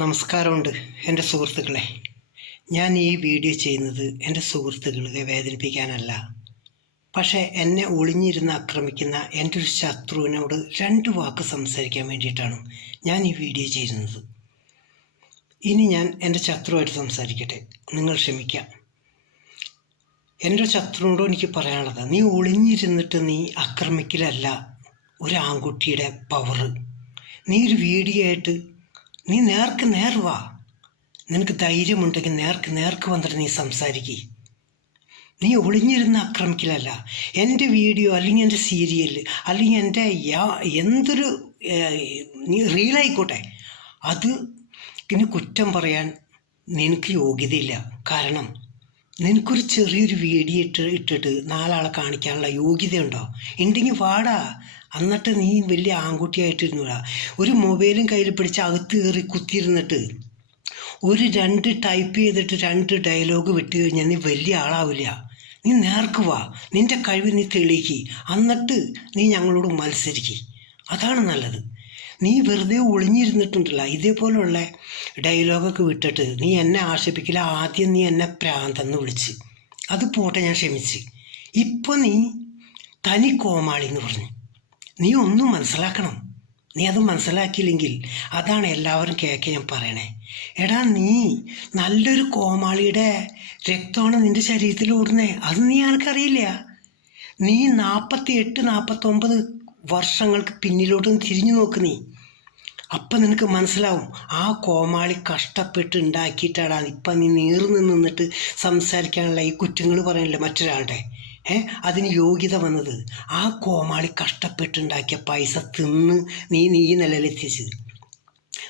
നമസ്കാരമുണ്ട് എൻ്റെ സുഹൃത്തുക്കളെ. ഞാൻ ഈ വീഡിയോ ചെയ്യുന്നത് എൻ്റെ സുഹൃത്തുക്കളെ വേദനിപ്പിക്കാനല്ല. പക്ഷേ എന്നെ ഒളിഞ്ഞിരുന്ന് ആക്രമിക്കുന്ന എൻ്റെ ഒരു ശത്രുവിനോട് 2 വാക്ക് സംസാരിക്കാൻ വേണ്ടിയിട്ടാണ് ഞാൻ ഈ വീഡിയോ ചെയ്യുന്നത്. ഇനി ഞാൻ എൻ്റെ ശത്രുവായിട്ട് സംസാരിക്കട്ടെ, നിങ്ങൾ ക്ഷമിക്കാം. എൻ്റെ ശത്രുവിനോട് എനിക്ക് പറയാനുള്ളത്, നീ ഒളിഞ്ഞിരുന്നിട്ട് നീ ആക്രമിക്കലല്ല ഒരു ആൺകുട്ടിയുടെ പവർ. നീ ഒരു വീഡിയോ ആയിട്ട് നീ നേർക്ക് നേർ വാ. നിനക്ക് ധൈര്യമുണ്ടെങ്കിൽ നേർക്ക് വന്നിട്ട് നീ സംസാരിക്കുക. നീ ഒളിഞ്ഞിരുന്ന് ആക്രമിക്കലല്ല. എൻ്റെ വീഡിയോ അല്ലെങ്കിൽ എൻ്റെ സീരിയൽ അല്ലെങ്കിൽ എൻ്റെ എന്തൊരു റീലായിക്കോട്ടെ, അത് ഇനി കുറ്റം പറയാൻ നിനക്ക് യോഗ്യതയില്ല. കാരണം നിനക്കൊരു ചെറിയൊരു വീഡിയോ ഇട്ടിട്ട് 4 ആളെ കാണിക്കാനുള്ള യോഗ്യതയുണ്ടോ? ഉണ്ടെങ്കിൽ വാടാ. എന്നിട്ട് നീ വലിയ ആൺകുട്ടിയായിട്ടിരുന്നൂടാ. ഒരു മൊബൈലും കയ്യിൽ പിടിച്ച് അകത്ത് കയറി കുത്തിയിരുന്നിട്ട് ഒരു 2 ടൈപ്പ് ചെയ്തിട്ട് 2 ഡയലോഗ് വിട്ട് കഴിഞ്ഞാൽ നീ വലിയ ആളാവില്ല. നീ നേർക്ക് വാ, നിൻ്റെ കഴിവ് നീ തെളിയിക്കുക, എന്നിട്ട് നീ ഞങ്ങളോട് മത്സരിക്കുക. അതാണ് നല്ലത്. നീ വെറുതെ ഒളിഞ്ഞിരുന്നിട്ടുണ്ടല്ല, ഇതേപോലുള്ള ഡയലോഗൊക്കെ വിട്ടിട്ട് നീ എന്നെ ആക്ഷേപിക്കില്ല. ആദ്യം നീ എന്നെ പ്രാന്തെന്ന് വിളിച്ച്, അത് പോട്ടെ, ഞാൻ ക്ഷമിച്ച്. ഇപ്പം നീ തനി കോമാളി എന്ന് പറഞ്ഞു. നീ ഒന്നും മനസ്സിലാക്കണം. നീ അത് മനസ്സിലാക്കിയില്ലെങ്കിൽ അതാണ് എല്ലാവരും കേൾക്കാൻ ഞാൻ പറയണേ. എടാ, നീ നല്ലൊരു കോമാളിയുടെ രക്തമാണ് നിൻ്റെ ശരീരത്തിൽ ഓടുന്നേ. അത് നീ ആർക്കറിയില്ല. നീ 48-49 വർഷങ്ങൾക്ക് പിന്നിലോട്ട് തിരിഞ്ഞു നോക്ക് നീ. അപ്പം നിനക്ക് മനസ്സിലാവും ആ കോമാളി കഷ്ടപ്പെട്ട് ഉണ്ടാക്കിയിട്ടാടാ ഇപ്പം നീ നിന്നിട്ട് സംസാരിക്കാനുള്ള ഈ കുറ്റങ്ങൾ പറയാനില്ല മറ്റൊരാളുടെ. അതിന് യോഗ്യത വന്നത് ആ കോമാളി കഷ്ടപ്പെട്ടുണ്ടാക്കിയ പൈസ തിന്ന് നീ നിലയിലെത്തിച്ചത്.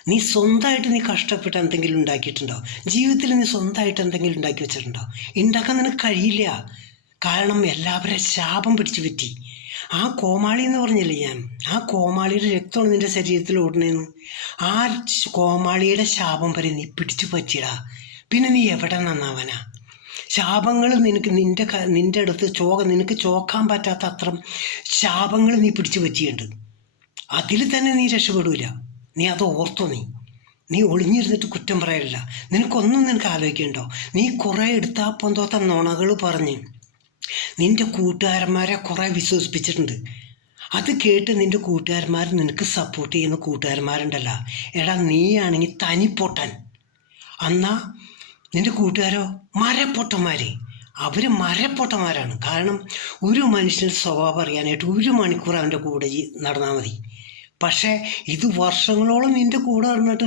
നീ സ്വന്തമായിട്ട് നീ കഷ്ടപ്പെട്ട് എന്തെങ്കിലും ഉണ്ടാക്കിയിട്ടുണ്ടോ? ജീവിതത്തിൽ നീ സ്വന്തമായിട്ട് എന്തെങ്കിലും ഉണ്ടാക്കി വെച്ചിട്ടുണ്ടോ? ഉണ്ടാക്കാൻ നിനക്ക് കഴിയില്ല. കാരണം എല്ലാവരും ശാപം പിടിച്ചു പറ്റി. ആ കോമാളി എന്ന് പറഞ്ഞില്ലേ ഞാൻ, ആ കോമാളിയുടെ രക്തമാണ് നിൻ്റെ ശരീരത്തിൽ ഓടണേന്ന്. ആ കോമാളിയുടെ ശാപം വരെ നീ പിടിച്ചു പറ്റിയടാ. പിന്നെ നീ എവിടെ നന്നാവാനാ? ശാപങ്ങൾ നിൻ്റെ അടുത്ത് നിനക്ക് ചോക്കാൻ പറ്റാത്ത അത്ര ശാപങ്ങൾ നീ പിടിച്ചു പറ്റിയുണ്ട്. അതിൽ തന്നെ നീ രക്ഷപ്പെടൂല. നീ അത് ഓർത്തോ. നീ ഒളിഞ്ഞിരുന്നിട്ട് കുറ്റം പറയല്ല. നിനക്ക് ആലോചിക്കണ്ടോ? നീ കുറേ എടുത്താൽ പൊന്തോത്ത നുണകൾ പറഞ്ഞ് നിൻ്റെ കൂട്ടുകാരന്മാരെ കുറേ വിശ്വസിപ്പിച്ചിട്ടുണ്ട്. അത് കേട്ട് നിൻ്റെ കൂട്ടുകാരന്മാർ നിനക്ക് സപ്പോർട്ട് ചെയ്യുന്ന കൂട്ടുകാരന്മാരുണ്ടല്ല. എടാ, നീയാണെങ്കിൽ തനിപ്പൊട്ടൻ. എന്നാ നിൻ്റെ കൂട്ടുകാരോ മരപ്പൊട്ടന്മാർ. അവർ മരപ്പൊട്ടന്മാരാണ്. കാരണം ഒരു മനുഷ്യൻ സ്വഭാവം അറിയാനായിട്ട് 1 മണിക്കൂർ അവൻ്റെ കൂടെ നടന്നാൽ മതി. പക്ഷേ ഇത് വർഷങ്ങളോളം നിൻ്റെ കൂടെ നടന്നിട്ട്